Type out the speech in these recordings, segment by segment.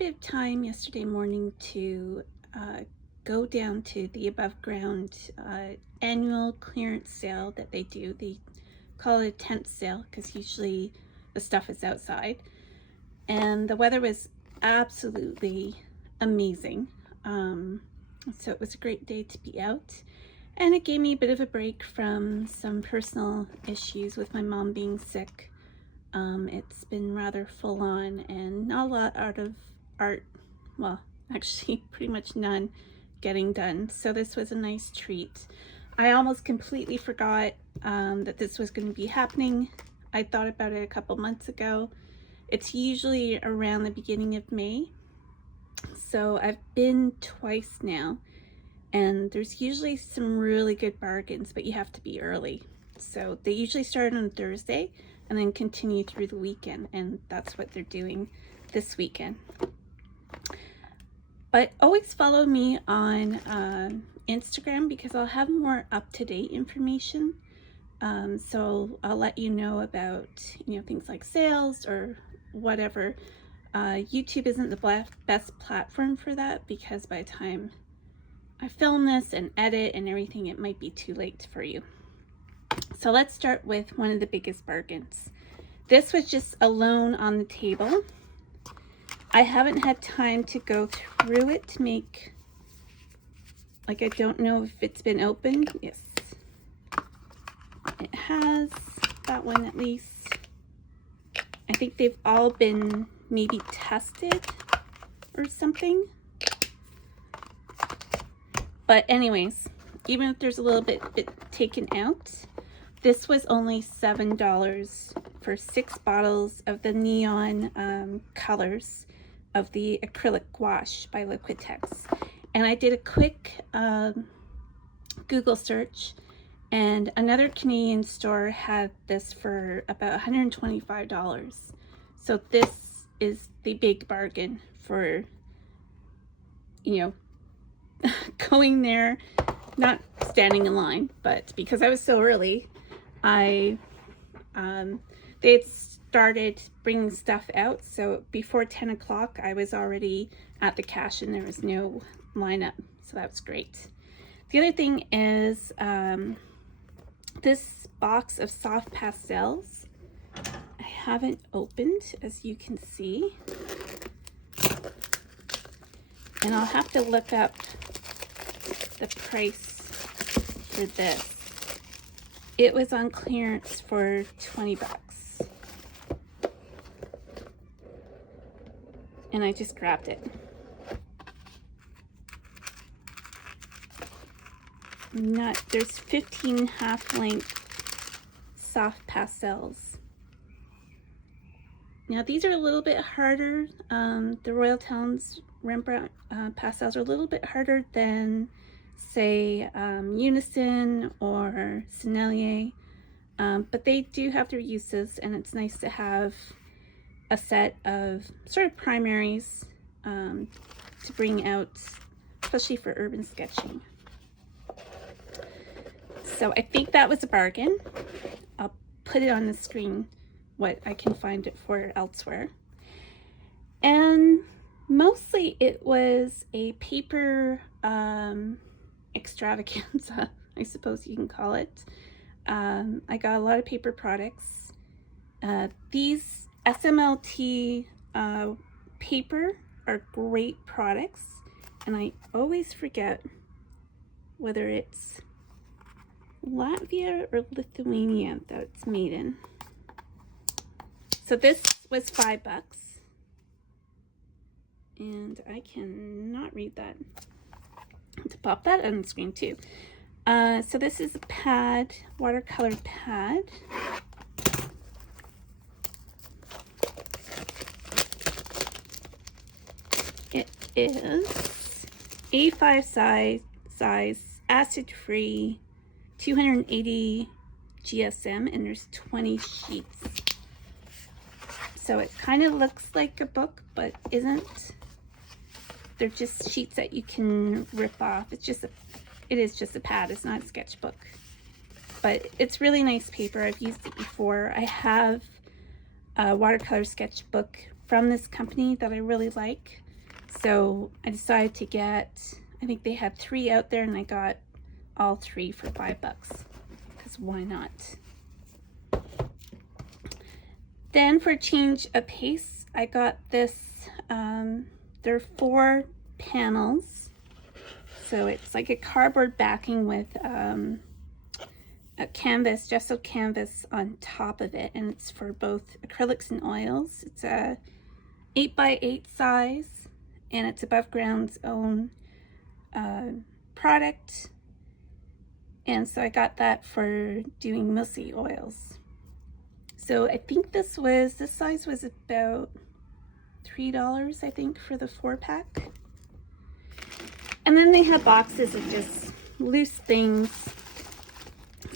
bit of time yesterday morning to go down to the above ground annual clearance sale that they do. They call it a tent sale because usually the stuff is outside. And the weather was absolutely amazing. So it was a great day to be out. And it gave me a bit of a break from some personal issues with my mom being sick. It's been rather full on and not a lot out of art, well, actually pretty much none getting done. So this was a nice treat. I almost completely forgot that this was going to be happening. I thought about it a couple months ago. It's usually around the beginning of May. So I've been twice now, and there's usually some really good bargains, but you have to be early. So they usually start on Thursday and then continue through the weekend, and that's what they're doing this weekend. But always follow me on Instagram because I'll have more up-to-date information. So I'll let you know about things like sales or whatever. YouTube isn't the best platform for that because by the time I film this and edit and everything, it might be too late for you. So let's start with one of the biggest bargains. This was just alone on the table. I haven't had time to go through it to make, I don't know if it's been opened. Yes, it has, that one at least. I think they've all been maybe tested or something. But anyways, even if there's a little bit taken out, this was only $7 for 6 bottles of the neon colors of the acrylic gouache by Liquitex. And I did a quick Google search, and another Canadian store had this for about $125. So this is the big bargain for, going there, not standing in line, but because I was so early, they had started bringing stuff out. So before 10 o'clock, I was already at the cash and there was no lineup. So that was great. The other thing is this box of soft pastels. I haven't opened, as you can see. And I'll have to look up the price for this. It was on clearance for 20 bucks. And I just grabbed it. There's 15 half-length soft pastels. Now these are a little bit harder. The Royal Towns Rembrandt pastels are a little bit harder than, say, Unison or Sennelier, but they do have their uses, and it's nice to have a set of sort of primaries to bring out, especially for urban sketching. So I think that was a bargain. I'll put it on the screen what I can find it for elsewhere. And mostly it was a paper extravaganza, I suppose you can call it. I got a lot of paper products. These SMLT paper are great products, and I always forget whether it's Latvia or Lithuania that it's made in. So this was $5, and I cannot read that. To pop that on the screen too. So this is a pad, watercolor pad. It is A5 size, acid-free, 280 GSM, and there's 20 sheets. So it kind of looks like a book, but isn't. They're just sheets that you can rip off. It is just a pad. It's not a sketchbook, but it's really nice paper. I've used it before. I have a watercolor sketchbook from this company that I really like. So I decided to get, I think they had 3 out there, and I got all 3 for $5, because why not? Then for a change of pace, I got this, there are 4 panels. So it's like a cardboard backing with a canvas, gesso canvas on top of it, and it's for both acrylics and oils. It's a 8x8 size, and it's Above Ground's own product. And so I got that for doing mostly oils. So I think this size was about $3, I think, for the 4-pack. And then they have boxes of just loose things.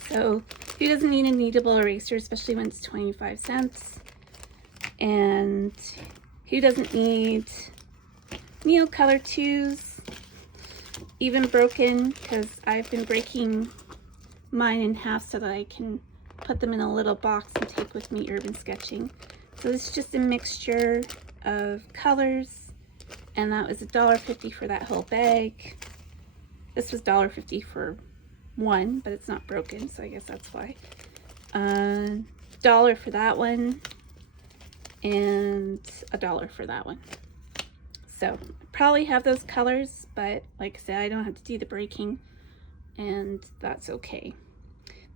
So who doesn't need a kneadable eraser, especially when it's 25 cents? And who doesn't need Neocolor 2s, even broken, because I've been breaking mine in half so that I can put them in a little box and take with me urban sketching. So this is just a mixture of colors, and that was $1.50 for that whole bag. This was $1.50 for one, but it's not broken, so I guess that's why. $1 for that one, and $1 for that one. So probably have those colors, but like I said, I don't have to do the breaking, and that's okay.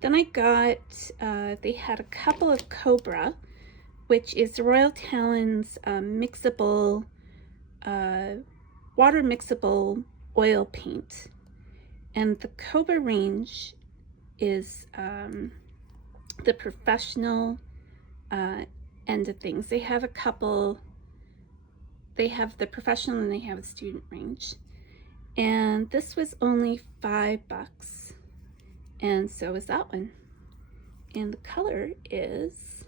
Then I got, they had a couple of Cobra, which is the Royal Talons mixable, water mixable oil paint. And the Cobra range is the professional end of things. They have a couple, they have the professional and they have a student range. And this was only $5. And so is that one. And the color is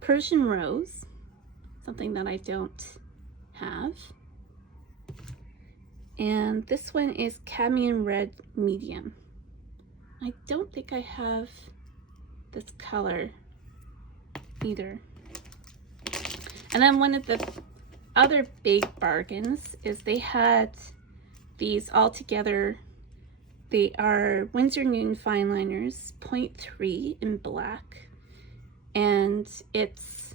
Persian Rose, something that I don't have. And this one is Cadmium Red Medium. I don't think I have this color either. And then one of the other big bargains is they had these all together. They are Winsor Newton fine liners, 0.3 in black. And it's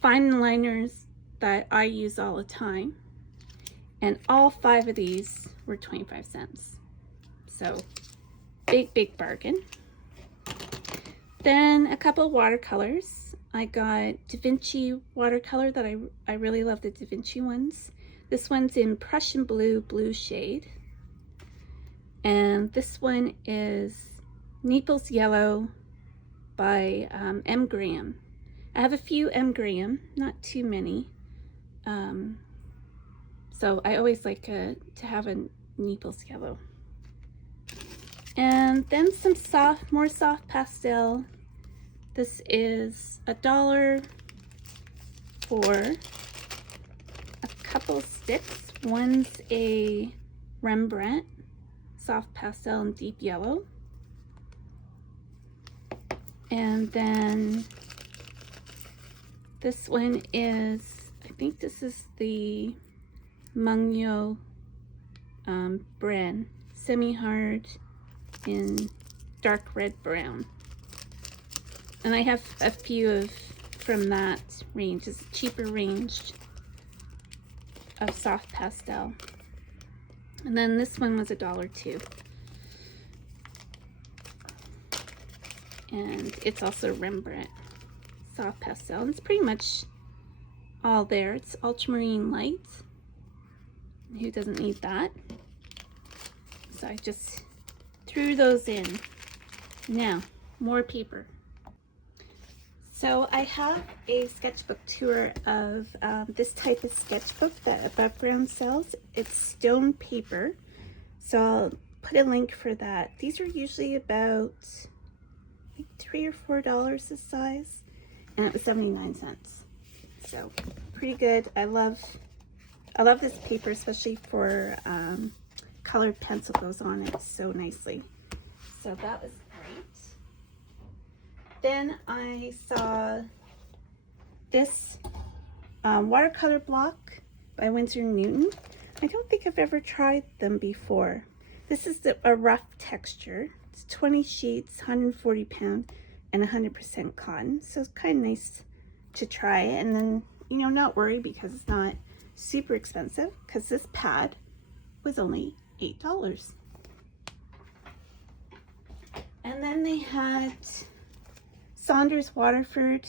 fine liners that I use all the time. And all 5 of these were 25 cents. So big bargain. Then a couple of watercolors. I got Da Vinci watercolor that I really love the Da Vinci ones. This one's in Prussian blue shade. And this one is Naples Yellow by M. Graham. I have a few M. Graham, not too many. So I always like to have a Naples Yellow. And then some more soft pastel. This is $1 for a couple sticks. One's a Rembrandt soft pastel and deep yellow. And then this one is, I think this is the Mungyo brand, semi-hard in dark red brown. And I have a few from that range. It's a cheaper range of soft pastel. And then this one was $1 too. And it's also Rembrandt soft pastel. And it's pretty much all there. It's ultramarine light. Who doesn't need that? So I just threw those in. Now, more paper. So I have a sketchbook tour of this type of sketchbook that Above Ground sells. It's stone paper. So I'll put a link for that. These are usually about like $3 or $4 this size. And it was 79 cents. So pretty good. I love this paper, especially for colored pencil goes on it so nicely. So that was great. Then I saw this watercolor block by Winsor & Newton. I don't think I've ever tried them before. This is a rough texture. It's 20 sheets, 140 pound, and 100% cotton. So it's kind of nice to try, and then, you know, not worry because it's not super expensive, because this pad was only $8. And then they had Saunders Waterford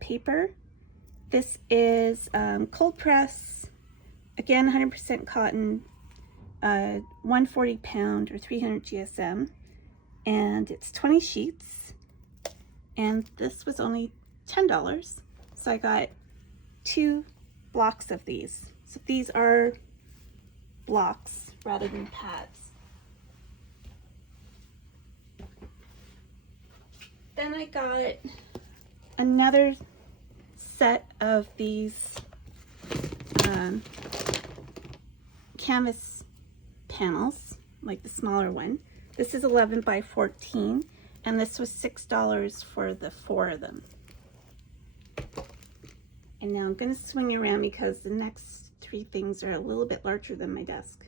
paper. This is cold press, again 100% cotton, 140 pound or 300 GSM, and it's 20 sheets, and this was only $10. So I got 2 blocks of these. So these are blocks rather than pads. Then I got another set of these canvas panels, like the smaller one. This is 11 by 14, and this was $6 for the 4 of them. And now I'm going to swing around because the next 3 things are a little bit larger than my desk.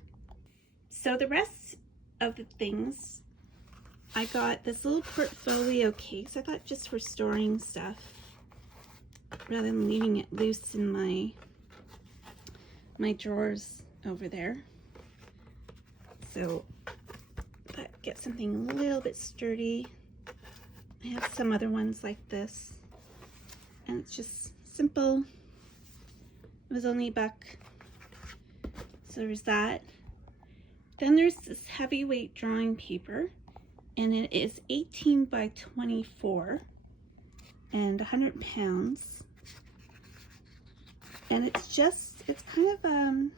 So the rest of the things, I got this little portfolio case. I thought just for storing stuff rather than leaving it loose in my drawers over there. So that gets something a little bit sturdy. I have some other ones like this, and it's just simple. It was only $1. So there's that. Then there's this heavyweight drawing paper, and it is 18 by 24 and 100 pounds. And it's kind of, I don't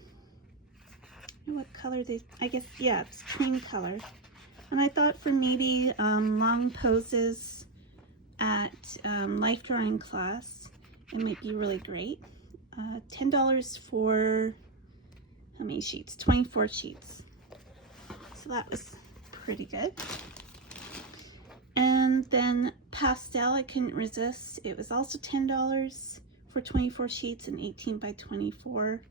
know what color I guess, yeah, it's cream color. And I thought for maybe long poses at life drawing class, it might be really great. $10 for, how many sheets? 24 sheets. So that was pretty good. And then pastel, I couldn't resist. It was also $10 for 24 sheets and 18 by 24.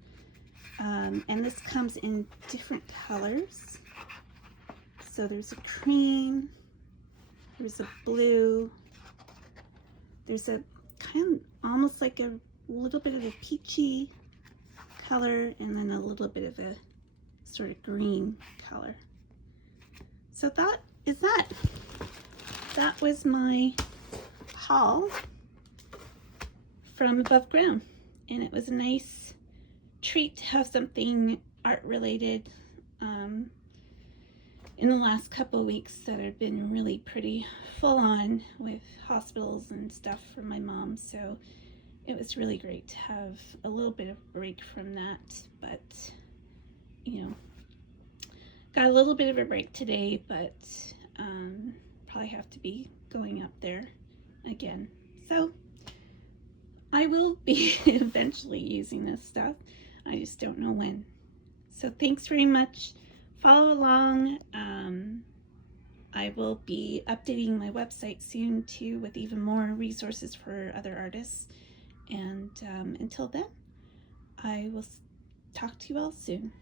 And this comes in different colors. So there's a cream, there's a blue, there's a kind of almost like a little bit of a peachy color, and then a little bit of a sort of green color. So that is that. That was my haul from above ground, and it was a nice treat to have something art related in the last couple of weeks that have been really pretty full on with hospitals and stuff for my mom. So it was really great to have a little bit of break from that, but you know, got a little bit of a break today, but probably have to be going up there again. So I will be eventually using this stuff. I just don't know when. So thanks very much. Follow along. I will be updating my website soon too with even more resources for other artists. And until then, I will talk to you all soon.